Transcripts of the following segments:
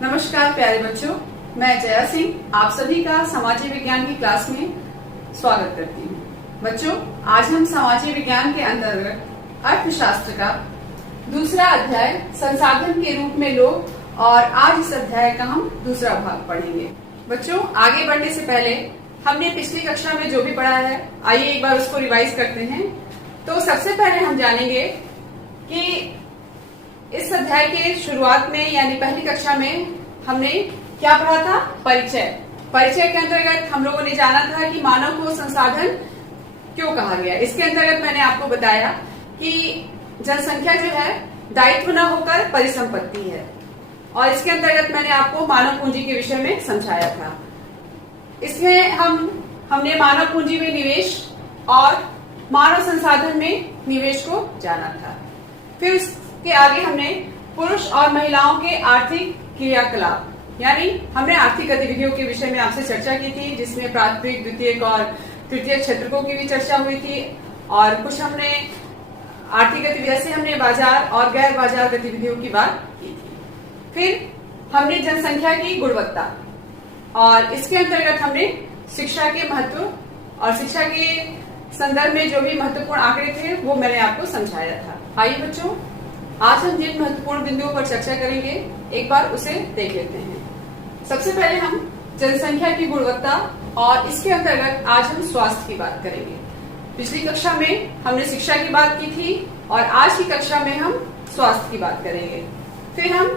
नमस्कार प्यारे बच्चों, मैं जया सिंह आप सभी का सामाजिक विज्ञान की क्लास में स्वागत करती हूँ। बच्चों, आज हम सामाजिक विज्ञान के अंतर्गत अर्थशास्त्र का दूसरा अध्याय संसाधन के रूप में लोग और आज इस अध्याय का हम दूसरा भाग पढ़ेंगे। बच्चों, आगे बढ़ने से पहले हमने पिछली कक्षा में जो भी पढ़ा है, आइए एक बार उसको रिवाइज करते हैं। तो सबसे पहले हम जानेंगे कि इस अध्याय के शुरुआत में यानी पहली कक्षा में हमने क्या पढ़ा था? परिचय। परिचय के अंतर्गत हम लोगों ने जाना था कि मानव को संसाधन क्यों कहा गया। इसके अंतर्गत मैंने आपको बताया कि जनसंख्या जो है दायित्व न होकर परिसंपत्ति है, और इसके अंतर्गत मैंने आपको मानव पूंजी के विषय में समझाया था। इसमें हमने मानव पूंजी में निवेश और मानव संसाधन में निवेश को जाना था। फिर उसके आगे हमने पुरुष और महिलाओं के आर्थिक क्रियाकलाप यानी हमने आर्थिक गतिविधियों के विषय में आपसे चर्चा की थी, जिसमें प्राथमिक, द्वितीयक और तृतीयक क्षेत्रकों की भी चर्चा हुई थी, और कुछ हमने आर्थिक गतिविधियों से हमने बाजार और गैर बाजार गतिविधियों की बात की थी। फिर हमने जनसंख्या की गुणवत्ता और इसके अंतर्गत हमने शिक्षा के महत्व और शिक्षा के संदर्भ में जो भी महत्वपूर्ण आंकड़े थे वो मैंने आपको समझाया था। आइए बच्चों, आज हम जिन महत्वपूर्ण बिंदुओं पर चर्चा करेंगे एक बार उसे देख लेते हैं। सबसे पहले हम जनसंख्या की गुणवत्ता और इसके अंतर्गत आज हम स्वास्थ्य की बात करेंगे। पिछली कक्षा में हमने शिक्षा की बात की थी और आज की कक्षा में हम स्वास्थ्य की बात करेंगे। फिर हम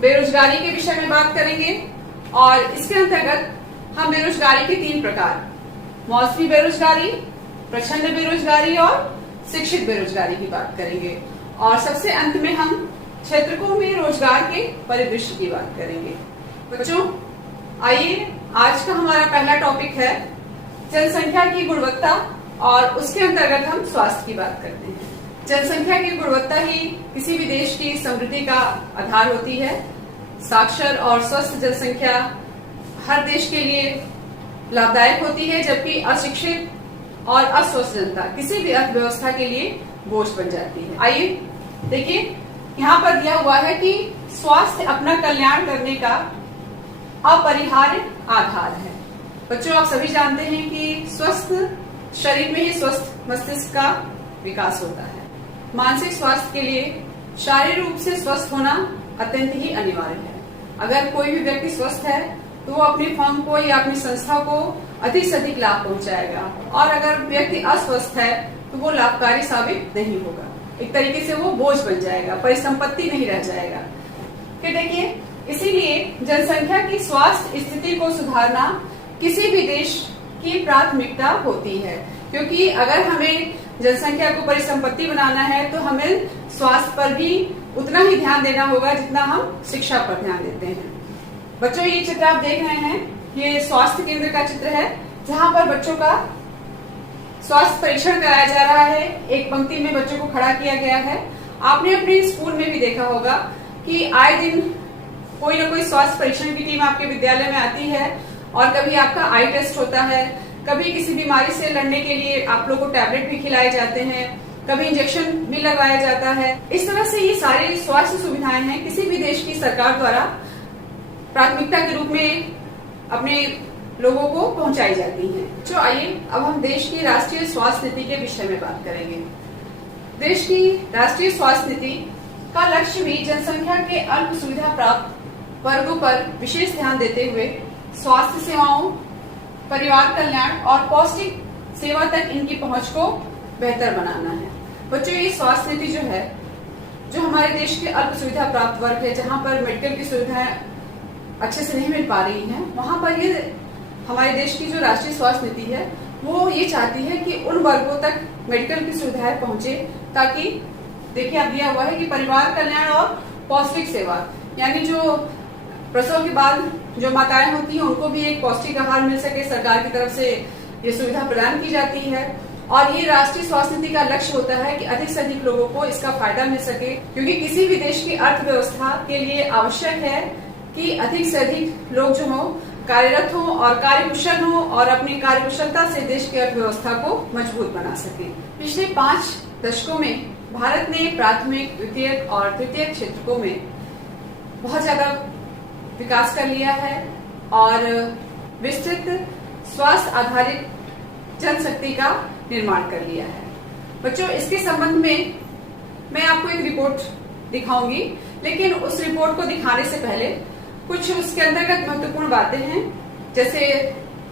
बेरोजगारी के विषय में बात करेंगे और इसके अंतर्गत हम बेरोजगारी के 3 प्रकार, मौसमी बेरोजगारी, प्रचंड बेरोजगारी और शिक्षित बेरोजगारी की बात करेंगे, और सबसे अंत में हम क्षेत्रकों में रोजगार के परिदृश्य की बात करेंगे। बच्चों, आइए आज का हमारा पहला टॉपिक है जनसंख्या की गुणवत्ता और उसके अंतर्गत हम स्वास्थ्य की बात करते हैं। जनसंख्या की गुणवत्ता ही किसी भी देश की समृद्धि का आधार होती है। साक्षर और स्वस्थ जनसंख्या हर देश के लिए लाभदायक होती है, जबकि अशिक्षित और अस्वस्थ जनता किसी भी अर्थव्यवस्था के लिए बोझ बन जाती है। आइए देखिए, यहाँ पर दिया हुआ है कि स्वास्थ्य अपना कल्याण करने का अपरिहार्य आधार है। बच्चों, आप सभी जानते हैं कि स्वस्थ शरीर में ही स्वस्थ मस्तिष्क का विकास होता है। मानसिक स्वास्थ्य के लिए शारीरिक रूप से स्वस्थ होना अत्यंत ही अनिवार्य है। अगर कोई भी व्यक्ति स्वस्थ है तो वो अपनी फर्म को या अपनी संस्था को अधिक से अधिक लाभ पहुंचाएगा, और अगर व्यक्ति अस्वस्थ है तो वो लाभकारी साबित नहीं होगा। एक तरीके से वो बोझ बन जाएगा, परिसंपत्ति नहीं रह जाएगा। फिर देखिए, इसीलिए जनसंख्या की स्वास्थ्य स्थिति को सुधारना किसी भी देश की प्राथमिकता होती है, क्योंकि अगर हमें जनसंख्या को परिसंपत्ति बनाना है तो हमें स्वास्थ्य पर भी उतना ही ध्यान देना होगा जितना हम शिक्षा पर ध्यान देते हैं। बच्चों, ये चित्र आप देख रहे हैं, ये स्वास्थ्य केंद्र का चित्र है, जहाँ पर बच्चों का स्वास्थ्य परीक्षण कराया जा रहा है। एक पंक्ति में बच्चों को खड़ा किया गया है। आपने अपने स्कूल में भी देखा होगा कि आए दिन कोई ना कोई स्वास्थ्य परीक्षण की टीम आपके विद्यालय में आती है, और कभी आपका आई टेस्ट होता है, कभी किसी बीमारी से लड़ने के लिए आप लोगों को टैबलेट भी खिलाए जाते हैं, कभी इंजेक्शन भी लगाया जाता है। इस तरह से ये सारी स्वास्थ्य सुविधाएं हैं किसी भी देश की सरकार द्वारा प्राथमिकता के रूप में अपने लोगों को पहुंचाई जाती हैं। तो आइए अब हम देश की राष्ट्रीय स्वास्थ्य नीति के विषय में बात करेंगे। देश की राष्ट्रीय स्वास्थ्य नीति का लक्ष्य भी जनसंख्या के अल्प सुविधा प्राप्त वर्गों पर विशेष ध्यान देते हुए स्वास्थ्य सेवाओं, परिवार कल्याण और पौष्टिक सेवा तक इनकी पहुंच को बेहतर बनाना है। बच्चों, ये स्वास्थ्य नीति जो है, जो हमारे देश के अल्प सुविधा प्राप्त वर्ग है, जहाँ पर मेडिकल की सुविधाएं अच्छे से नहीं मिल पा रही हैं, वहां पर ये हमारे देश की जो राष्ट्रीय स्वास्थ्य नीति है वो ये चाहती है कि उन वर्गों तक मेडिकल की सुविधाएं पहुंचे, ताकि देखिए आप दिया हुआ है कि परिवार कल्याण और पौष्टिक सेवा, यानी जो प्रसव के बाद जो माताएं होती हैं उनको भी एक पौष्टिक आहार मिल सके, सरकार की तरफ से ये सुविधा प्रदान की जाती है। और ये राष्ट्रीय स्वास्थ्य नीति का लक्ष्य होता है कि अधिक से अधिक लोगों को इसका फायदा मिल सके, क्योंकि किसी भी देश की अर्थव्यवस्था के लिए आवश्यक है कि अधिक से अधिक लोग जो हो कार्यरत हो और कार्यकुशल हो और अपनी कार्यकुशलता से देश की अर्थव्यवस्था को मजबूत बना सके। पिछले 5 दशकों में भारत ने प्राथमिक, द्वितीयक और तृतीयक क्षेत्रों में बहुत ज्यादा विकास कर लिया है और विस्तृत स्वास्थ्य आधारित जनशक्ति का निर्माण कर लिया है। बच्चों, इसके संबंध में मैं आपको एक रिपोर्ट दिखाऊंगी, लेकिन उस रिपोर्ट को दिखाने से पहले कुछ उसके अंतर्गत महत्वपूर्ण बातें हैं, जैसे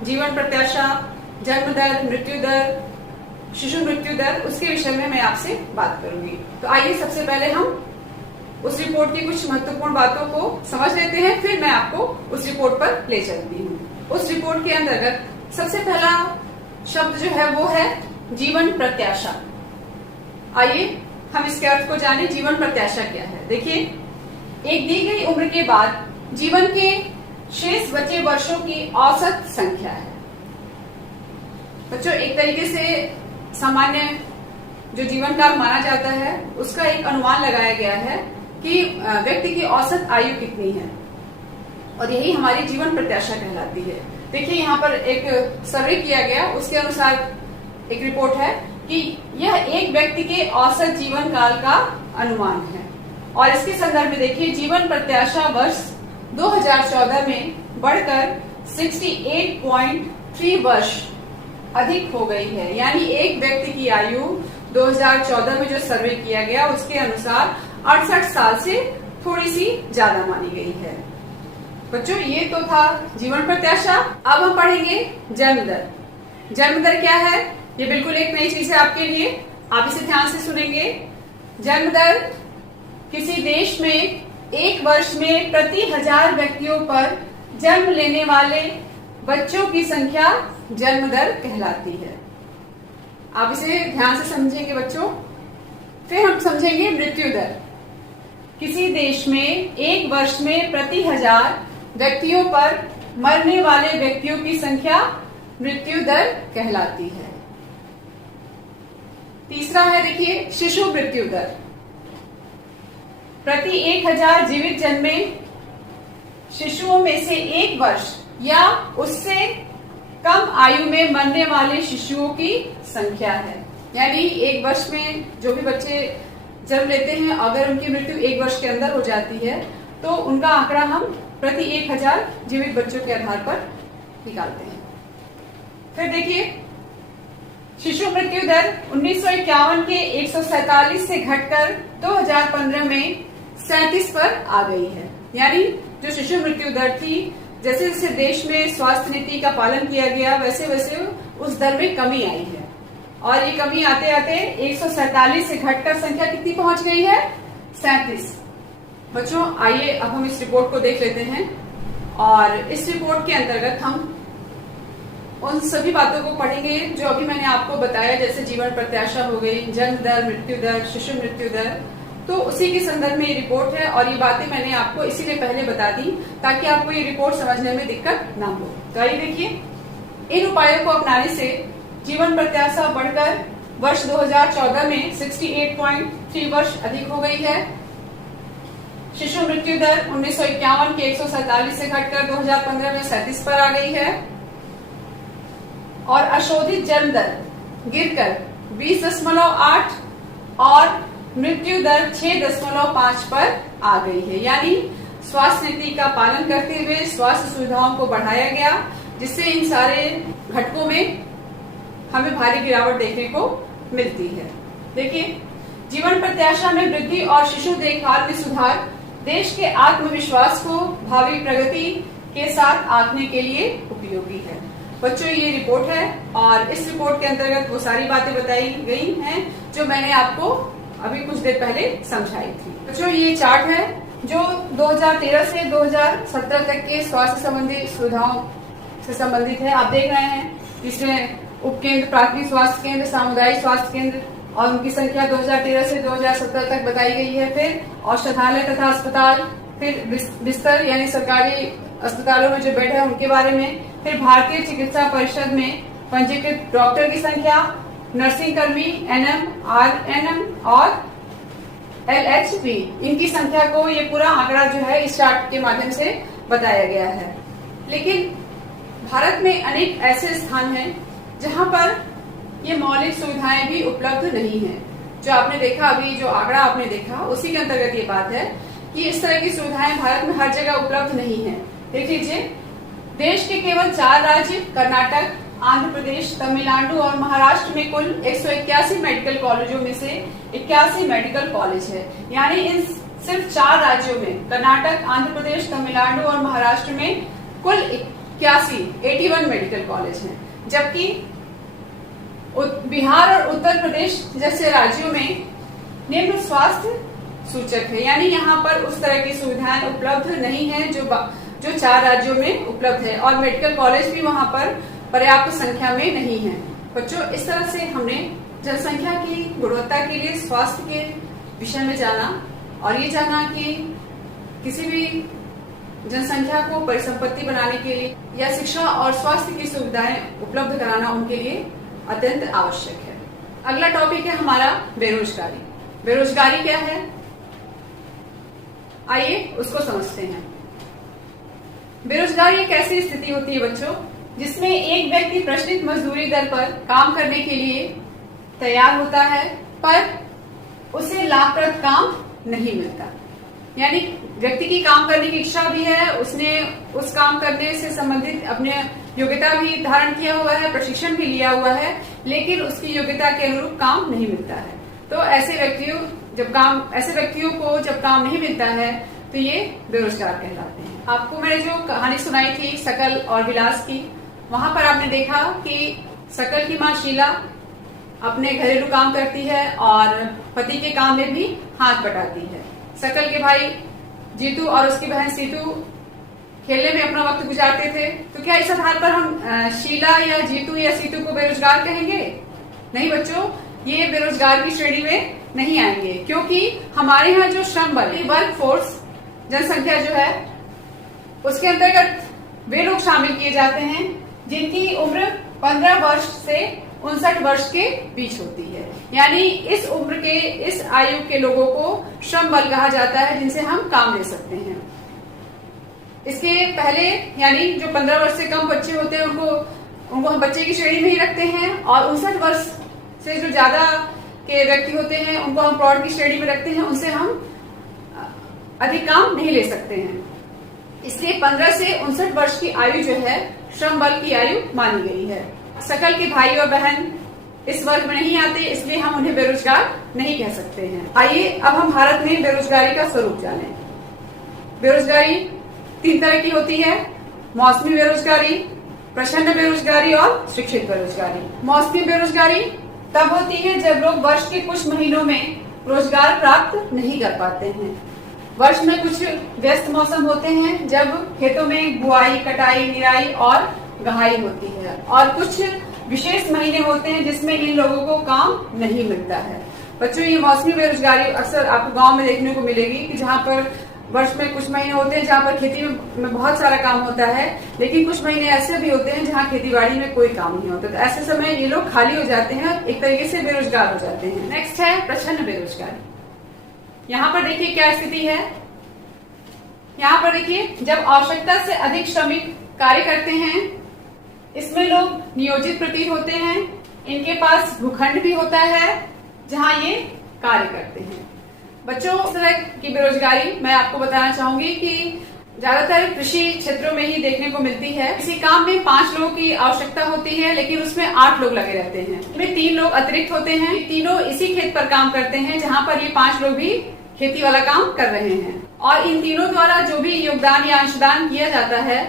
जीवन प्रत्याशा, जन्म दर, मृत्यु दर, शिशु मृत्यु दर, उसके विषय में मैं आपसे बात करूंगी। तो आइए सबसे पहले हम उस रिपोर्ट की कुछ महत्वपूर्ण बातों को समझ लेते हैं, फिर मैं आपको उस रिपोर्ट पर ले चलती हूँ। उस रिपोर्ट के अंतर्गत सबसे पहला शब्द जो है वो है जीवन प्रत्याशा। आइए हम इसके अर्थ को जाने। जीवन प्रत्याशा क्या है? देखिए, एक दी गई उम्र के बाद जीवन के शेष बचे वर्षों की औसत संख्या है। बच्चों, एक तरीके से सामान्य जो जीवन काल माना जाता है उसका एक अनुमान लगाया गया है कि व्यक्ति की औसत आयु कितनी है, और यही हमारी जीवन प्रत्याशा कहलाती है। देखिए, यहाँ पर एक सर्वे किया गया, उसके अनुसार एक रिपोर्ट है कि यह एक व्यक्ति के औसत जीवन काल का अनुमान है। और इसके संदर्भ में देखिए, जीवन प्रत्याशा वर्ष 2014 में बढ़कर 68.3 वर्ष अधिक हो गई है। यानी एक व्यक्ति की आयु 2014 में जो सर्वे किया गया उसके अनुसार 68 साल से थोड़ी सी ज्यादा मानी गई है। बच्चों, ये तो था जीवन प्रत्याशा। अब हम पढ़ेंगे जन्म दर। जन्म दर क्या है? ये बिल्कुल एक नई चीज है आपके लिए, आप इसे ध्यान से सुनेंगे। जन्म दर किसी देश में एक वर्ष में प्रति 1000 व्यक्तियों पर जन्म लेने वाले बच्चों की संख्या जन्म दर कहलाती है। आप इसे ध्यान से समझेंगे बच्चों। फिर हम समझेंगे मृत्यु दर। किसी देश में एक वर्ष में प्रति 1000 व्यक्तियों पर मरने वाले व्यक्तियों की संख्या मृत्यु दर कहलाती है। तीसरा है, देखिए, शिशु मृत्यु दर। प्रति 1000 जीवित जन्मे शिशुओं में से एक वर्ष या उससे कम आयु में मरने वाले शिशुओं की संख्या है। यानी एक वर्ष में जो भी बच्चे जन्म लेते हैं, अगर उनकी मृत्यु एक वर्ष के अंदर हो जाती है तो उनका आंकड़ा हम प्रति 1000 जीवित बच्चों के आधार पर निकालते हैं। फिर देखिए, शिशु मृत्यु दर 1951 के 147 से घटकर 2015 में 37 पर आ गई है। यानी जो शिशु मृत्यु दर थी, जैसे जैसे देश में स्वास्थ्य नीति का पालन किया गया वैसे वैसे उस दर में कमी आई है, और ये कमी आते आते 147 से घटकर संख्या कितनी पहुंच गई है? 37। बच्चों, आइए अब हम इस रिपोर्ट को देख लेते हैं, और इस रिपोर्ट के अंतर्गत हम उन सभी बातों को पढ़ेंगे जो अभी मैंने आपको बताया, जैसे जीवन प्रत्याशा हो गई, जन्म दर, मृत्यु दर, शिशु मृत्यु दर। तो उसी के संदर्भ में ये रिपोर्ट है, और ये बातें मैंने आपको इसीलिए पहले बता दी ताकि आपको ये रिपोर्ट समझने में दिक्कत ना हो। तो आइए देखिए, इन उपायों को अपनाने से जीवन प्रत्याशा बढ़कर वर्ष 2014 में 68.3 वर्ष अधिक हो गई है। शिशु मृत्यु दर 1951 के 147 से घटकर 2015 में 37 पर आ गई है, और अशोधित जन्म दर गिरकर 20.8 और मृत्यु दर 6.5 पर आ गई है। यानी स्वास्थ्य नीति का पालन करते हुए स्वास्थ्य सुविधाओं को बढ़ाया गया, जिससे इन सारे घटकों में हमें भारी गिरावट देखने को मिलती है। देखिए, जीवन प्रत्याशा में वृद्धि और शिशु देखभाल में सुधार देश के आत्मविश्वास को भावी प्रगति के साथ आंकने के लिए उपयोगी है। बच्चों, ये रिपोर्ट है, और इस रिपोर्ट के अंतर्गत वो सारी बातें बताई गई हैं जो मैंने आपको अभी कुछ देर पहले समझाई थी। बच्चों, ये चार्ट है जो 2013 से 2017 तक के स्वास्थ्य संबंधी सुविधाओं से संबंधित है। आप देख रहे हैं, इसमें उपकेंद्र, प्राथमिक स्वास्थ्य केंद्र, सामुदायिक स्वास्थ्य केंद्र और उनकी संख्या 2013 से 2017 तक बताई गई है। फिर औषधालय तथा अस्पताल, फिर बिस्तर यानी सरकारी अस्पतालों में जो बेड है उनके बारे में, फिर भारतीय चिकित्सा परिषद में पंजीकृत डॉक्टर की संख्या, नर्सिंग कर्मी, एनएम, आरएनएम और एलएचबी, इनकी संख्या को ये पूरा आंकड़ा जो है इस चार्ट के माध्यम से बताया गया है। लेकिन भारत में अनेक ऐसे स्थान हैं जहां पर ये मौलिक सुविधाएं भी उपलब्ध नहीं है। जो आपने देखा, अभी जो आंकड़ा आपने देखा, उसी के अंतर्गत ये बात है कि इस तरह की सुविधाएं भारत में हर जगह उपलब्ध नहीं है। देख लीजिए, देश के केवल 4 राज्य कर्नाटक, आंध्र प्रदेश, तमिलनाडु और महाराष्ट्र में कुल 181 मेडिकल कॉलेजों में से 81 मेडिकल कॉलेज है। यानी इन सिर्फ 4 राज्यों में कर्नाटक, आंध्र प्रदेश, तमिलनाडु और महाराष्ट्र में कुल 81 मेडिकल कॉलेज हैं, जबकि बिहार और उत्तर प्रदेश जैसे राज्यों में निम्न स्वास्थ्य सूचक है। यानी यहाँ पर उस तरह की सुविधाएं उपलब्ध नहीं है जो 4 राज्यों में उपलब्ध है, और मेडिकल कॉलेज भी वहाँ पर पर्याप्त संख्या में नहीं है। बच्चों, इस तरह से हमने जनसंख्या की गुणवत्ता के लिए स्वास्थ्य के विषय में जाना, और ये जाना कि किसी भी जनसंख्या को परिसंपत्ति बनाने के लिए या शिक्षा और स्वास्थ्य की सुविधाएं उपलब्ध कराना उनके लिए अत्यंत आवश्यक है। अगला टॉपिक है हमारा बेरोजगारी। बेरोजगारी क्या है, आइए उसको समझते हैं। बेरोजगारी एक ऐसी स्थिति होती है बच्चों, जिसमें एक व्यक्ति प्रचलित मजदूरी दर पर काम करने के लिए तैयार होता है, पर उसे लाभप्रद काम नहीं मिलता। यानी व्यक्ति की काम करने की इच्छा भी है, उसने उस काम करने से संबंधित अपने योग्यता भी धारण किया हुआ है, प्रशिक्षण भी लिया हुआ है, लेकिन उसकी योग्यता के अनुरूप काम नहीं मिलता है। तो ऐसे व्यक्तियों को जब काम नहीं मिलता है तो ये बेरोजगार कहलाते हैं। आपको मैंने जो कहानी सुनाई थी सकल और विलास की, वहां पर आपने देखा कि सकल की माँ शीला अपने घरेलू काम करती है और पति के काम में भी हाथ बटाती है। सकल के भाई जीतू और उसकी बहन सीतू खेलने में अपना वक्त गुजारते थे। तो क्या इस आधार पर हम शीला या जीतू या सीतू को बेरोजगार कहेंगे? नहीं बच्चों, ये बेरोजगार की श्रेणी में नहीं आएंगे, क्योंकि हमारे यहाँ जो श्रम बल, वर्क फोर्स जनसंख्या जो है, उसके अंतर्गत वे लोग शामिल किए जाते हैं जिनकी उम्र 15 वर्ष से 59 वर्ष के बीच होती है। यानी इस उम्र के, इस आयु के लोगों को श्रम बल कहा जाता है, जिनसे हम काम ले सकते हैं। इसके पहले यानी जो 15 वर्ष से कम बच्चे होते हैं उनको हम बच्चे की श्रेणी में ही रखते हैं, और 59 वर्ष से जो ज्यादा के व्यक्ति होते हैं उनको हम प्रौढ़ की श्रेणी में रखते हैं। उनसे हम अधिक काम नहीं ले सकते हैं। इसलिए 15 से 59 वर्ष की आयु जो है श्रम बल की आयु मानी गई है। सकल के भाई और बहन इस वर्ग में नहीं आते, इसलिए हम उन्हें बेरोजगार नहीं कह सकते हैं। आइए अब हम भारत में बेरोजगारी का स्वरूप जानें। बेरोजगारी 3 तरह की होती है: मौसमी बेरोजगारी, प्रच्छन्न बेरोजगारी और शिक्षित बेरोजगारी। मौसमी बेरोजगारी तब होती है जब लोग वर्ष के कुछ महीनों में रोजगार प्राप्त नहीं कर पाते हैं। वर्ष में कुछ व्यस्त मौसम होते हैं जब खेतों में बुआई, कटाई, निराई और गहाई होती है, और कुछ विशेष महीने होते हैं जिसमें इन लोगों को काम नहीं मिलता है। बच्चों, ये मौसमी बेरोजगारी अक्सर आपको गांव में देखने को मिलेगी कि जहाँ पर वर्ष में कुछ महीने होते हैं जहाँ पर खेती में बहुत सारा काम होता है, लेकिन कुछ महीने ऐसे भी होते हैं जहाँ खेतीबाड़ी में कोई काम नहीं होता। तो ऐसे समय ये लोग खाली हो जाते हैं, एक तरीके से बेरोजगार हो जाते हैं। नेक्स्ट है प्रच्छन्न बेरोजगारी। यहाँ पर देखिए क्या स्थिति है। यहाँ पर देखिए, जब आवश्यकता से अधिक श्रमिक कार्य करते हैं, इसमें लोग नियोजित प्रतीत होते हैं, इनके पास भूखंड भी होता है जहाँ ये कार्य करते हैं। बच्चों, इस तरह की बेरोजगारी मैं आपको बताना चाहूंगी कि ज्यादातर कृषि क्षेत्रों में ही देखने को मिलती है। किसी काम में 5 लोगों की आवश्यकता होती है, लेकिन उसमें 8 लोग लगे रहते हैं। इसमें 3 लोग अतिरिक्त होते हैं, तीनों इसी खेत पर काम करते हैं जहाँ पर ये 5 लोग भी खेती वाला काम कर रहे हैं, और इन तीनों द्वारा जो भी योगदान या अंशदान किया जाता है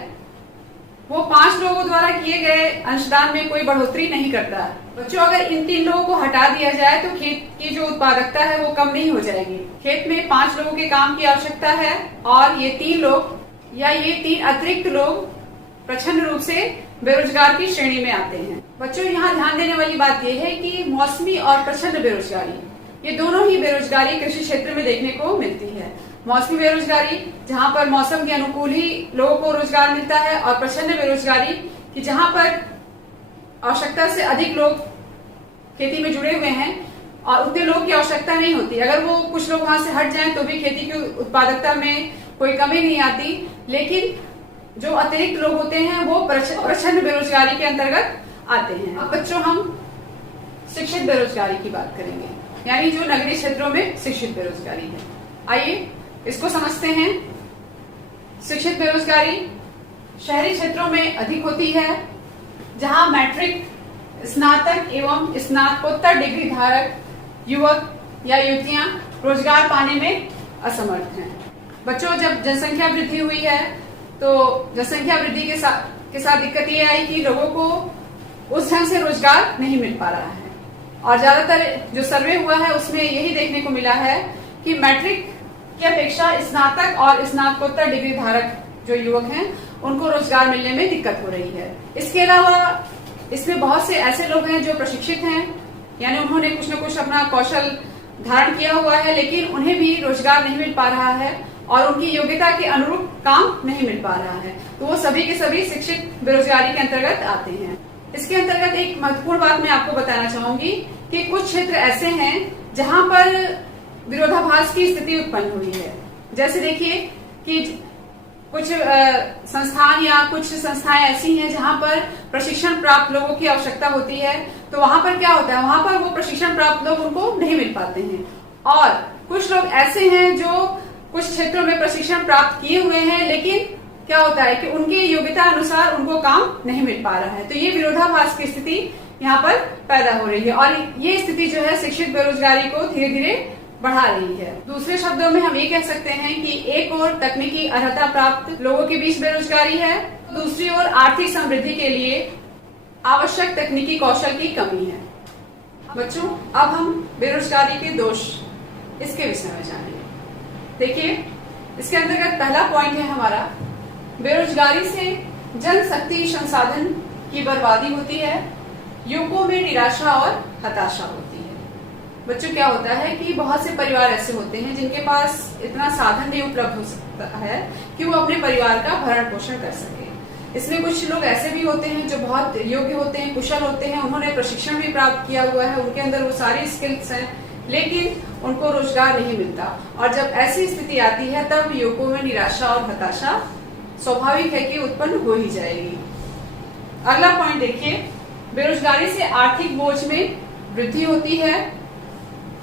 वो 5 लोगों द्वारा किए गए अंशदान में कोई बढ़ोतरी नहीं करता। बच्चों, अगर इन 3 लोगों को हटा दिया जाए तो खेत की जो उत्पादकता है वो कम नहीं हो जाएगी। खेत में 5 लोगों के काम की आवश्यकता है, और ये 3 लोग या ये 3 अतिरिक्त लोग प्रच्छन्न रूप से बेरोजगार की श्रेणी में आते हैं। बच्चों, यहाँ ध्यान देने वाली बात यह है कि मौसमी और प्रच्छन्न बेरोजगारी, ये दोनों ही बेरोजगारी कृषि क्षेत्र में देखने को मिलती है। मौसमी बेरोजगारी जहाँ पर मौसम के अनुकूल ही लोगों को रोजगार मिलता है, और प्रच्छन्न बेरोजगारी कि जहाँ पर आवश्यकता से अधिक लोग खेती में जुड़े हुए हैं और उतने लोग की आवश्यकता नहीं होती। अगर वो कुछ लोग वहां से हट जाएं तो भी खेती की उत्पादकता में कोई कमी नहीं आती, लेकिन जो अतिरिक्त लोग होते हैं वो प्रच्छन्न बेरोजगारी के अंतर्गत आते हैं। अब बच्चों, हम शिक्षित बेरोजगारी की बात करेंगे, यानी जो नगरीय क्षेत्रों में शिक्षित बेरोजगारी है। आइए इसको समझते हैं। शिक्षित बेरोजगारी शहरी क्षेत्रों में अधिक होती है, जहां मैट्रिक, स्नातक एवं स्नातकोत्तर डिग्री धारक युवक या युवतियां रोजगार पाने में असमर्थ हैं। बच्चों, जब जनसंख्या वृद्धि हुई है तो जनसंख्या वृद्धि के साथ दिक्कत ये आई कि लोगों को उस ढंग से रोजगार नहीं मिल पा रहा है। और ज्यादातर जो सर्वे हुआ है उसमें यही देखने को मिला है कि मैट्रिक की अपेक्षा स्नातक और स्नातकोत्तर डिग्री धारक जो युवक हैं उनको रोजगार मिलने में दिक्कत हो रही है। इसके अलावा इसमें बहुत से ऐसे लोग हैं जो प्रशिक्षित हैं, यानी उन्होंने कुछ न कुछ अपना कौशल धारण किया हुआ है, लेकिन उन्हें भी रोजगार नहीं मिल पा रहा है और उनकी योग्यता के अनुरूप काम नहीं मिल पा रहा है। तो वो सभी के सभी शिक्षित बेरोजगारी के अंतर्गत आते हैं। इसके अंतर्गत एक महत्वपूर्ण बात मैं आपको बताना चाहूंगी कि कुछ क्षेत्र ऐसे हैं जहां पर विरोधाभास की स्थिति उत्पन्न हुई है। जैसे देखिए कि कुछ संस्थान या कुछ संस्थाएं ऐसी हैं जहां पर प्रशिक्षण प्राप्त लोगों की आवश्यकता होती है, तो वहां पर क्या होता है, वहां पर वो प्रशिक्षण प्राप्त लोग उनको नहीं मिल पाते हैं। और कुछ लोग ऐसे हैं जो कुछ क्षेत्रों में प्रशिक्षण प्राप्त किए हुए हैं, लेकिन क्या होता है कि उनकी योग्यता अनुसार उनको काम नहीं मिल पा रहा है। तो ये विरोधाभास की स्थिति यहाँ पर पैदा हो रही है और ये स्थिति जो है शिक्षित बेरोजगारी को धीरे धीरे बढ़ा रही है। दूसरे शब्दों में हम ये कह सकते हैं कि एक ओर तकनीकी अर्हता प्राप्त लोगों के बीच बेरोजगारी है, दूसरी ओर आर्थिक समृद्धि के लिए आवश्यक तकनीकी कौशल की कमी है। बच्चों, अब हम बेरोजगारी के दोष इसके विषय में जानेंगे। देखिए, इसके अंतर्गत पहला पॉइंट है हमारा, बेरोजगारी से जनशक्ति संसाधन की बर्बादी होती है, युवकों में निराशा और हताशा होती है। बच्चों, क्या होता है कि बहुत से परिवार ऐसे होते हैं जिनके पास इतना साधन नहीं उपलब्ध हो सकता है कि वो अपने परिवार का भरण पोषण कर सके। इसमें कुछ लोग ऐसे भी होते हैं जो बहुत योग्य होते हैं, कुशल होते हैं, उन्होंने प्रशिक्षण भी प्राप्त किया हुआ है, उनके अंदर वो सारी स्किल्स हैं, लेकिन उनको रोजगार नहीं मिलता। और जब ऐसी स्थिति आती है तब युवकों में निराशा और हताशा स्वाभाविक है कि उत्पन्न हो ही जाएगी। अगला पॉइंट देखिए, बेरोजगारी से आर्थिक बोझ में वृद्धि होती है,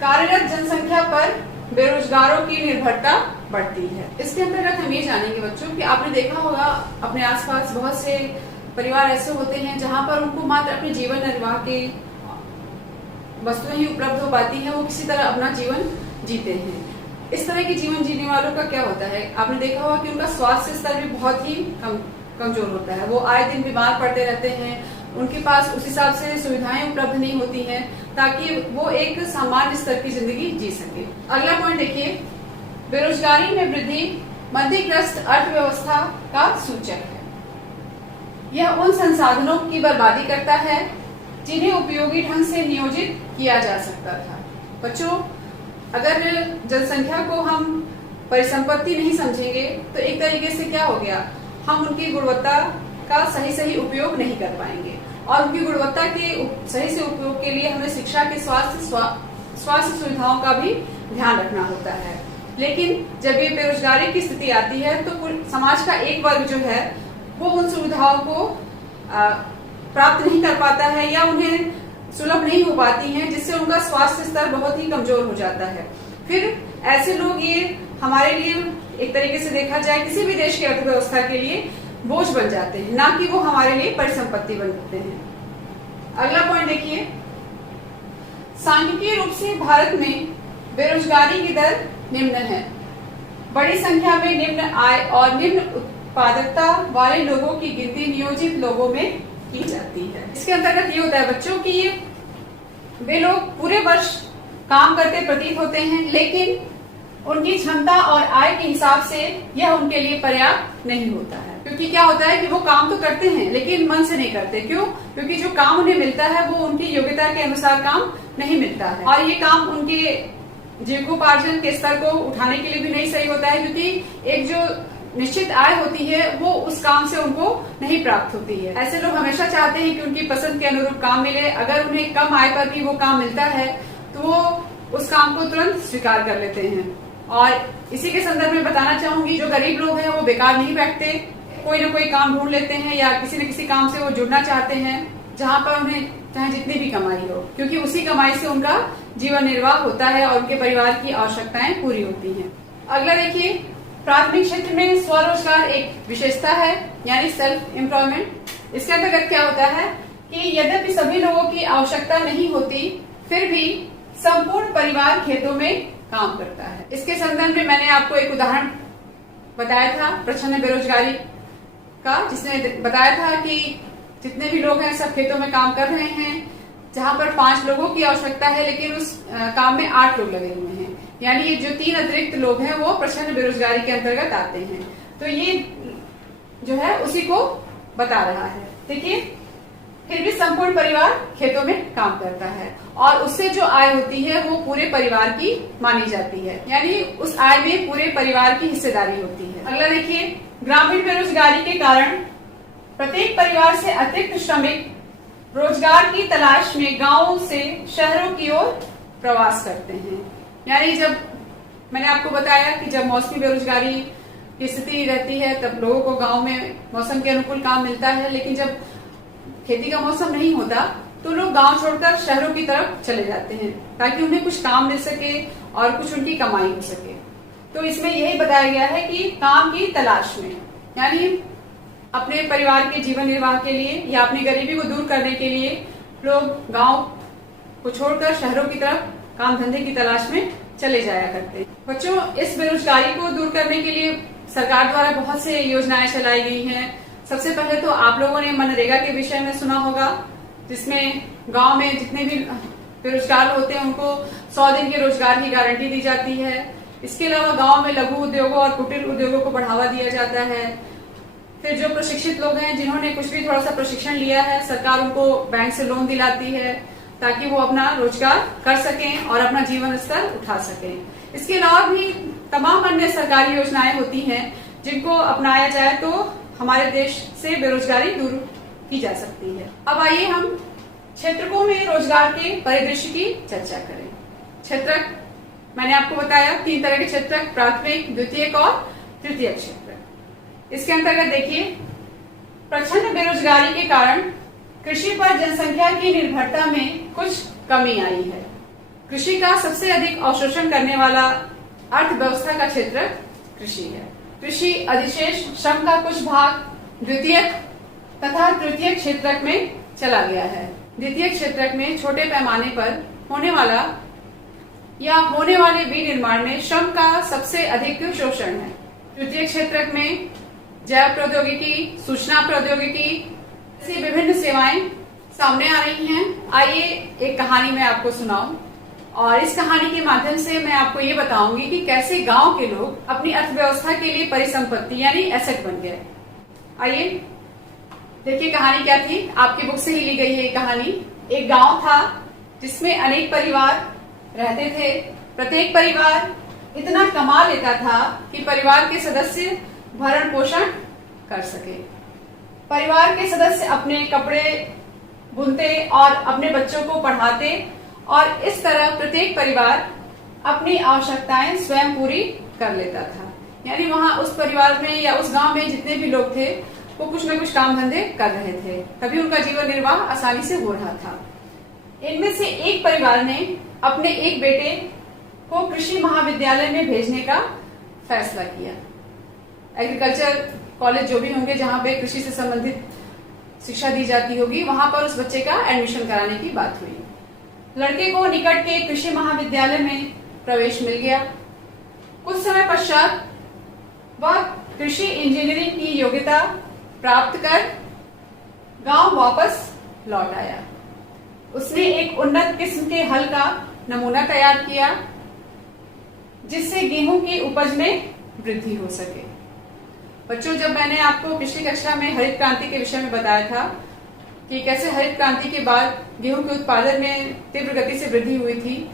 कार्यरत जनसंख्या पर बेरोजगारों की निर्भरता बढ़ती है। इसके अंतर्गत हम ये जानेंगे बच्चों कि आपने देखा होगा अपने आसपास बहुत से परिवार ऐसे होते हैं जहां पर उनको मात्र अपने जीवन निर्वाह के वस्तुएं ही उपलब्ध हो पाती हैं, वो किसी तरह अपना जीवन जीते हैं। इस तरह के जीवन जीने वालों का क्या होता है, आपने देखा होगा कि उनका स्वास्थ्य स्तर भी बहुत ही कमजोर होता है। वो आए दिन बीमार पड़ते रहते हैं, उनके पास उस हिसाब से सुविधाएं उपलब्ध नहीं होती हैं ताकि वो एक सामान्य स्तर की जिंदगी जी सके। अगला पॉइंट देखिए, बेरोजगारी में वृद्धि मंदीग्रस्त अर्थव्यवस्था का सूचक है। यह उन संसाधनों की बर्बादी करता है जिन्हें उपयोगी ढंग से नियोजित किया जा सकता था। बच्चों, अगर जनसंख्या को हम परिसंपत्ति नहीं समझेंगे तो एक तरीके से क्या हो गया, हम उनकी गुणवत्ता का सही उपयोग नहीं कर पाएंगे। और उनकी गुणवत्ता के सही से उपयोग के लिए हमें शिक्षा के स्वास्थ्य सुविधाओं का भी ध्यान रखना होता है। लेकिन जब ये बेरोजगारी की स्थिति आती है तो समाज का एक वर्ग जो है वो उन सुविधाओं को प्राप्त नहीं कर पाता है या उन्हें सुलभ नहीं हो पाती हैं, जिससे उनका स्वास्थ्य स्तर बहुत ही कमजोर हो जाता है। फिर ऐसे लोग ये हमारे लिए एक तरीके से देखा जाए किसी भी देश की अर्थव्यवस्था के लिए बोझ बन जाते हैं, ना कि वो हमारे लिए परिसंपत्ति बनते हैं। अगला पॉइंट देखिए, सांख्यिकीय रूप से भारत में बेरोजगारी की दर निम्न है। बड़ी संख्या में निम्न आय और निम्न उत्पादकता वाले लोगों की गिनती नियोजित लोगों में की जाती है। इसके अंतर्गत ये होता है बच्चों कि ये वे लोग पूरे वर्ष काम करते प्रतीत होते हैं, लेकिन उनकी क्षमता और आय के हिसाब से यह उनके लिए पर्याप्त नहीं होता है। क्योंकि क्या होता है कि वो काम तो करते हैं लेकिन मन से नहीं करते। क्यों? क्योंकि जो काम उन्हें मिलता है वो उनकी योग्यता के अनुसार काम नहीं मिलता है और ये काम उनके जीविकोपार्जन के स्तर को उठाने के लिए भी नहीं सही होता है, क्योंकि एक जो निश्चित आय होती है वो उस काम से उनको नहीं प्राप्त होती है। ऐसे लोग हमेशा चाहते हैं कि उनकी पसंद के अनुरूप काम मिले। अगर उन्हें कम आय पर भी वो काम मिलता है तो वो उस काम को तुरंत स्वीकार कर लेते हैं। और इसी के संदर्भ में बताना चाहूंगी, जो गरीब लोग हैं वो बेकार नहीं बैठते, कोई न कोई काम ढूंढ लेते हैं या किसी न किसी काम से वो जुड़ना चाहते हैं जहां पर उन्हें चाहे जितनी भी कमाई हो, क्योंकि उसी कमाई से उनका जीवन निर्वाह होता है और उनके परिवार की आवश्यकताएं पूरी होती हैं। अगला देखिए, प्राथमिक क्षेत्र में स्वरोजगार एक विशेषता है, यानी सेल्फ एम्प्लॉयमेंट। इसके अंतर्गत क्या होता है कि यद्यपि सभी लोगों की आवश्यकता नहीं होती, फिर भी संपूर्ण परिवार खेतों में काम करता है। इसके संदर्भ में मैंने आपको एक उदाहरण बताया था प्रच्छन्न बेरोजगारी का, जिसमें बताया था कि जितने भी लोग हैं सब खेतों में काम कर रहे हैं, जहां पर 5 लोगों की आवश्यकता है लेकिन उस काम में 8 लोग लगे हुए हैं, यानी ये जो 3 अतिरिक्त लोग हैं वो प्रच्छन्न बेरोजगारी के अंतर्गत आते हैं। तो ये जो है उसी को बता रहा है। देखिए, फिर भी संपूर्ण परिवार खेतों में काम करता है और उससे जो आय होती है वो पूरे परिवार की मानी जाती है, यानी उस आय में पूरे परिवार की हिस्सेदारी होती है। अगला देखिए, ग्रामीण बेरोजगारी के कारण प्रत्येक परिवार से अतिरिक्त श्रमिक रोजगार की तलाश में गांवों से शहरों की ओर प्रवास करते हैं। यानी जब मैंने आपको बताया कि जब मौसमी बेरोजगारी की स्थिति रहती है तब लोगों को गांव में मौसम के अनुकूल काम मिलता है, लेकिन जब खेती का मौसम नहीं होता तो लोग गांव छोड़कर शहरों की तरफ चले जाते हैं ताकि उन्हें कुछ काम मिल सके और कुछ उनकी कमाई हो सके। तो इसमें यही बताया गया है कि काम की तलाश में, यानी अपने परिवार के जीवन निर्वाह के लिए या अपनी गरीबी को दूर करने के लिए लोग गांव को छोड़कर शहरों की तरफ काम धंधे की तलाश में चले जाया करते हैं। बच्चों, इस बेरोजगारी को दूर करने के लिए सरकार द्वारा बहुत से योजनाएं चलाई गई हैं। सबसे पहले तो आप लोगों ने मनरेगा के विषय में सुना होगा, जिसमें गांव में जितने भी बेरोजगार होते हैं उनको 100 दिन के रोजगार की गारंटी दी जाती है। इसके अलावा गांव में लघु उद्योगों और कुटीर उद्योगों को बढ़ावा दिया जाता है। फिर जो प्रशिक्षित लोग हैं जिन्होंने कुछ भी थोड़ा सा प्रशिक्षण लिया है, सरकार उनको बैंक से लोन दिलाती है ताकि वो अपना रोजगार कर सकें और अपना जीवन स्तर उठा सकें। इसके अलावा भी तमाम अन्य सरकारी योजनाएं होती हैं जिनको अपनाया जाए तो हमारे देश से बेरोजगारी दूर की जा सकती है। अब आइए हम क्षेत्रकों में रोजगार के परिदृश्य की चर्चा करें। क्षेत्रक मैंने आपको बताया 3 तरह के क्षेत्रक, प्राथमिक, द्वितीयक और तृतीयक क्षेत्रक। इसके अंतर्गत देखिए, प्रच्छन्न बेरोजगारी के कारण कृषि पर जनसंख्या की निर्भरता में कुछ कमी आई है। कृषि का सबसे अधिक अवशोषण करने वाला अर्थव्यवस्था का क्षेत्र कृषि है। कृषि अधिशेष श्रम का कुछ भाग द्वितीयक तथा तृतीयक क्षेत्रक में चला गया है। द्वितीयक क्षेत्रक में छोटे पैमाने पर होने वाला या होने वाले विनिर्माण में श्रम का सबसे अधिक शोषण है। तृतीयक क्षेत्रक में जैव प्रौद्योगिकी, सूचना प्रौद्योगिकी ऐसी विभिन्न सेवाएं सामने आ रही हैं। आइए एक कहानी मैं आपको सुनाऊं और इस कहानी के माध्यम से मैं आपको ये बताऊंगी कि कैसे गांव के लोग अपनी अर्थव्यवस्था के लिए परिसंपत्ति यानी एसेट बन गए। आइए देखिए कहानी क्या थी, आपकी बुक से ही ली गई है ये कहानी। एक गांव था जिसमें अनेक परिवार रहते थे। प्रत्येक परिवार इतना कमा लेता था कि परिवार के सदस्य भरण पोषण कर सके। परिवार के सदस्य अपने कपड़े बुनते और अपने बच्चों को पढ़ाते और इस तरह प्रत्येक परिवार अपनी आवश्यकताएं स्वयं पूरी कर लेता था। यानी वहां उस परिवार में या उस गांव में जितने भी लोग थे वो कुछ न कुछ काम धंधे कर रहे थे, तभी उनका जीवन निर्वाह आसानी से हो रहा था। इनमें से एक परिवार ने अपने एक बेटे को कृषि महाविद्यालय में भेजने का फैसला किया। एग्रीकल्चर कॉलेज जो भी होंगे जहां पे कृषि से संबंधित शिक्षा दी जाती होगी, वहां पर उस बच्चे का एडमिशन कराने की बात हुई। लड़के को निकट के कृषि महाविद्यालय में प्रवेश मिल गया। कुछ समय पश्चात वह कृषि इंजीनियरिंग की योग्यता प्राप्त कर गांव वापस लौट आया। उसने एक उन्नत किस्म के हल का नमूना तैयार किया जिससे गेहूं की उपज में वृद्धि हो सके। बच्चों, जब मैंने आपको पिछली कक्षा में हरित क्रांति के विषय में बताया था कि कैसे हरित क्रांति के बाद गेहूं के उत्पादन में तीव्र गति से वृद्धि हुई थी,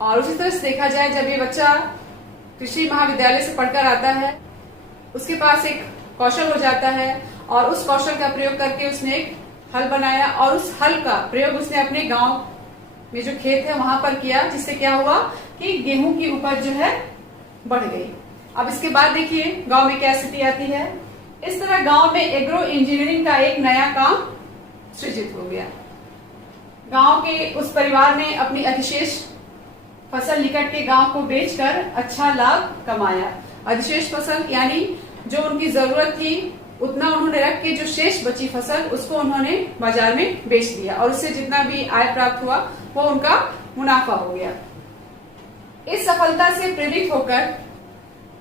और उसी तरह से देखा जाए जब ये बच्चा कृषि महाविद्यालय से पढ़कर आता है उसके पास एक कौशल हो जाता है और उस कौशल का प्रयोग करके उसने एक हल बनाया और उस हल का प्रयोग उसने अपने गांव में जो खेत है वहां पर किया, जिससे क्या हुआ कि गेहूं की उपज जो है बढ़ गई। अब इसके बाद देखिए गांव में क्या स्थिति आती है। इस तरह गांव में एग्रो इंजीनियरिंग का एक नया काम सृजित हो गया। गांव के उस परिवार ने अपनी अधिशेष फसल निकट के गांव को बेचकर अच्छा लाभ कमाया। अधिशेष फसल यानी जो उनकी जरूरत थी उतना उन्होंने रख के जो शेष बची फसल उसको उन्होंने बाजार में बेच दिया और उससे जितना भी आय प्राप्त हुआ वो उनका मुनाफा हो गया। इस सफलता से प्रेरित होकर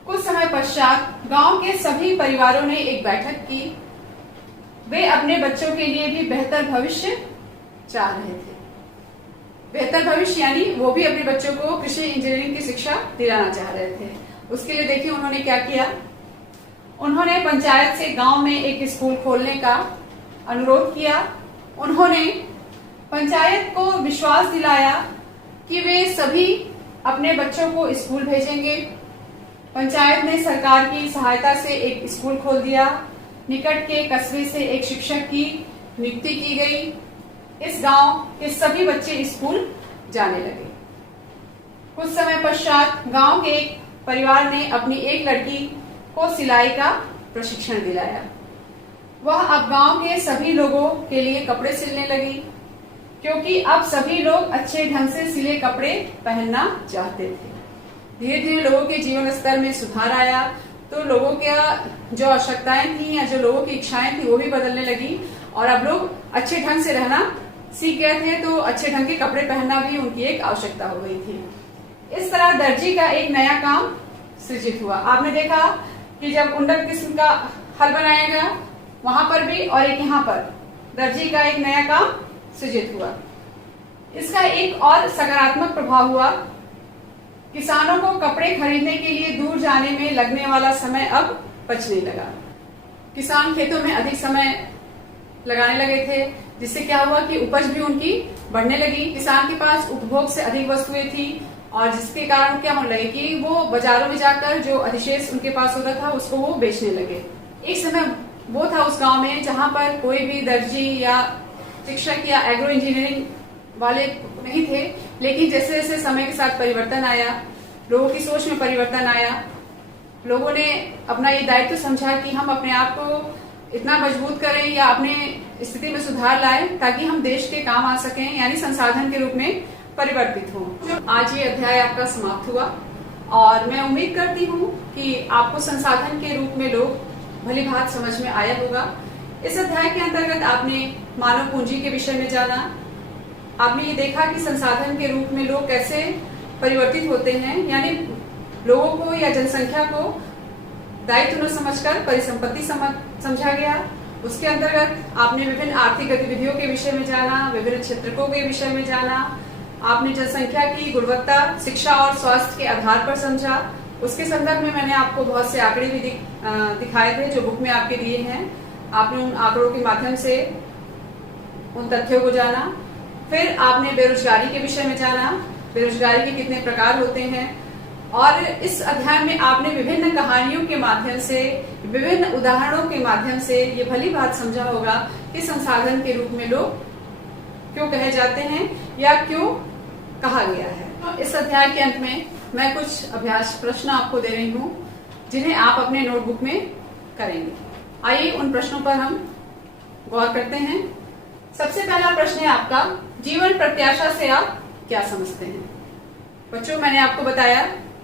कुछ समय पश्चात गांव के सभी परिवारों ने एक बैठक की। वे अपने बच्चों के लिए भी बेहतर भविष्य चाह रहे थे। बेहतर भविष्य यानी वो भी अपने बच्चों को कृषि इंजीनियरिंग की शिक्षा दिलाना चाह रहे थे। उसके लिए देखिए उन्होंने क्या किया। उन्होंने पंचायत से गांव में एक स्कूल खोलने का अनुरोध किया। उन्होंने पंचायत को विश्वास दिलाया कि वे सभी अपने बच्चों को स्कूल भेजेंगे। पंचायत ने सरकार की सहायता से एक स्कूल खोल दिया। निकट के कस्बे से एक शिक्षक की नियुक्ति की गई। इस गांव के सभी बच्चे स्कूल जाने लगे। कुछ समय पश्चात गांव के एक परिवार ने अपनी एक लड़की को सिलाई का प्रशिक्षण दिलाया। वह अब गांव के सभी लोगों के लिए कपड़े सिलने लगी, क्योंकि अब सभी लोग अच्छे ढंग से सिले कपड़े पहनना चाहते थे। धीरे धीरे लोगों के जीवन स्तर में सुधार आया, तो लोगों के जो आवश्यकताएं थी या जो लोगों की इच्छाएं थी वो भी बदलने लगी और अब लोग अच्छे ढंग से रहना सीख गए थे, तो अच्छे ढंग के कपड़े पहनना भी उनकी एक आवश्यकता हो गई थी। इस तरह दर्जी का एक नया काम सृजित हुआ। आपने देखा कि जब उन्नत किस्म का हल बनाया गया वहां पर भी और एक यहाँ पर दर्जी का एक नया काम सृजित हुआ। इसका एक और सकारात्मक प्रभाव हुआ। किसानों को कपड़े खरीदने के लिए दूर जाने में लगने वाला समय अब बचने लगा। किसान खेतों में अधिक समय लगाने लगे थे, जिससे क्या हुआ कि उपज भी उनकी बढ़ने लगी। किसान के पास उपभोग से अधिक वस्तुएं थी और जिसके कारण क्या होने लगे कि वो बाजारों में जाकर जो अधिशेष उनके पास हो रहा था उसको वो बेचने लगे। एक समय वो था उस गांव में जहां पर कोई भी दर्जी या शिक्षक या एग्रो इंजीनियरिंग वाले नहीं थे, लेकिन जैसे जैसे समय के साथ परिवर्तन आया, लोगों की सोच में परिवर्तन आया, लोगों ने अपना ये दायित्व समझा कि हम अपने आप को इतना मजबूत करें या अपने स्थिति में सुधार लाएं ताकि हम देश के काम आ सकें, यानी संसाधन के रूप में परिवर्तित हो। आज ये अध्याय आपका समाप्त हुआ और मैं उम्मीद करती हूँ कि आपको संसाधन के रूप में लोग भली भांति समझ में आया होगा। इस अध्याय के अंतर्गत आपने मानव पूंजी के विषय में जाना। आपने ये देखा कि संसाधन के रूप में लोग कैसे परिवर्तित होते हैं, यानी लोगों को या जनसंख्या को दायित्व न समझकर परिसंपत्ति समझा गया। उसके अंतर्गत आपने विभिन्न आर्थिक गतिविधियों के विषय में जाना, विभिन्न क्षेत्रकों के विषय में जाना। आपने जनसंख्या की गुणवत्ता शिक्षा और स्वास्थ्य के आधार पर समझा। उसके संदर्भ में मैंने आपको बहुत से आंकड़े भी दिखाए थे जो बुक में आपके दिए हैं। आपने उन आंकड़ों के माध्यम से उन तथ्यों को जाना। फिर आपने बेरोजगारी के विषय में जाना, बेरोजगारी के कितने प्रकार होते हैं। और इस अध्याय में आपने विभिन्न कहानियों के माध्यम से, विभिन्न उदाहरणों के माध्यम से ये भली बात समझा होगा कि संसाधन के रूप में लोग क्यों कहे जाते हैं या क्यों कहा गया है। तो इस अध्याय के अंत में मैं कुछ अभ्यास प्रश्न आपको दे रही हूँ जिन्हें आप अपने नोटबुक में करेंगे। आइए उन प्रश्नों पर हम गौर करते हैं। सबसे पहला प्रश्न है आपका, जीवन प्रत्याशा से आप क्या समझते हैं? बच्चों, मैंने आपको बताया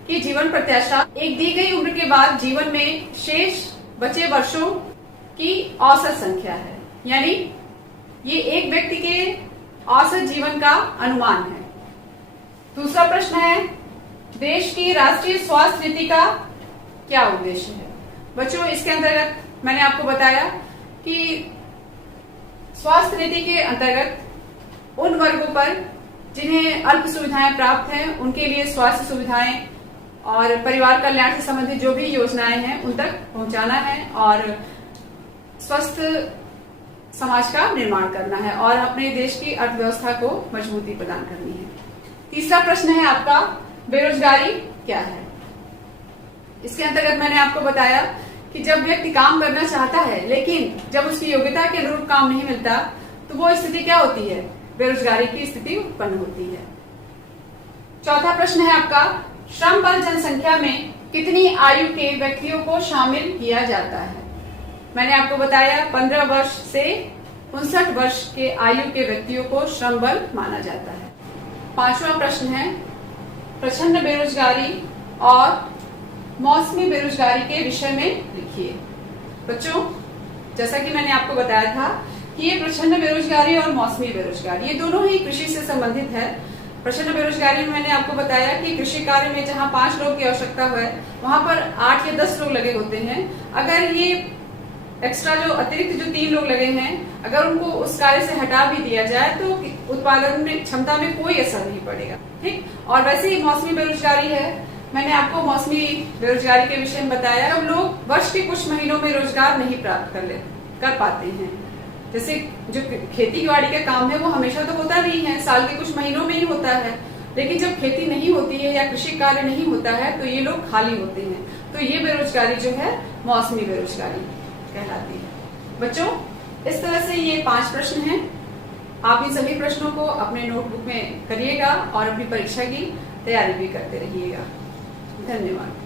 कि जीवन प्रत्याशा एक दी गई उम्र के बाद जीवन में शेष बचे वर्षों की औसत संख्या है, यानी ये एक व्यक्ति के औसत जीवन का अनुमान है। दूसरा प्रश्न है, देश की राष्ट्रीय स्वास्थ्य नीति का क्या उद्देश्य है? बच्चों, इसके अंतर्गत मैंने आपको बताया कि स्वास्थ्य नीति के अंतर्गत उन वर्गों पर जिन्हें अल्प सुविधाएं प्राप्त हैं उनके लिए स्वास्थ्य सुविधाएं और परिवार कल्याण से संबंधित जो भी योजनाएं हैं उन तक पहुंचाना है और स्वस्थ समाज का निर्माण करना है और अपने देश की अर्थव्यवस्था को मजबूती प्रदान करनी है। तीसरा प्रश्न है आपका, बेरोजगारी क्या है? इसके अंतर्गत मैंने आपको बताया कि जब व्यक्ति काम करना चाहता है लेकिन जब उसकी योग्यता के अनुरूप काम नहीं मिलता तो वो स्थिति क्या होती है? बेरोजगारी की स्थिति उत्पन्न होती है। चौथा प्रश्न है आपका, श्रम बल जनसंख्या में कितनी आयु के व्यक्तियों को शामिल किया जाता है? मैंने आपको बताया 15 वर्ष से 59 वर्ष के आयु के व्यक्तियों को श्रम बल माना जाता है। पांचवा प्रश्न है, प्रचंड बेरोजगारी और मौसमी बेरोजगारी के विषय में लिखिए। बच्चों, जैसा कि मैंने आपको बताया था कि ये प्रचंड बेरोजगारी और मौसमी बेरोजगारी ये दोनों ही कृषि से संबंधित है। प्रचंड बेरोजगारी में मैंने आपको बताया कि कृषि कार्य में जहां 5 लोग की आवश्यकता है वहां पर 8 या 10 लोग लगे होते हैं। अगर ये एक्स्ट्रा जो अतिरिक्त जो 3 लोग लगे हैं, अगर उनको उस कार्य से हटा भी दिया जाए तो उत्पादन में क्षमता में कोई असर नहीं पड़ेगा। ठीक, और वैसे ही मौसमी बेरोजगारी है। मैंने आपको मौसमी बेरोजगारी के विषय में बताया। अब लोग वर्ष के कुछ महीनों में रोजगार नहीं प्राप्त कर पाते हैं। जैसे जो खेती बाड़ी का काम है वो हमेशा तो होता नहीं है, साल के कुछ महीनों में ही होता है। लेकिन जब खेती नहीं होती है या कृषि कार्य नहीं होता है तो ये लोग खाली होते हैं। तो ये बेरोजगारी जो है मौसमी बेरोजगारी कहलाती है। बच्चों, इस तरह से ये 5 प्रश्न हैं। आप इन सभी प्रश्नों को अपने नोटबुक में करिएगा और अपनी परीक्षा की तैयारी भी करते रहिएगा। धन्यवाद।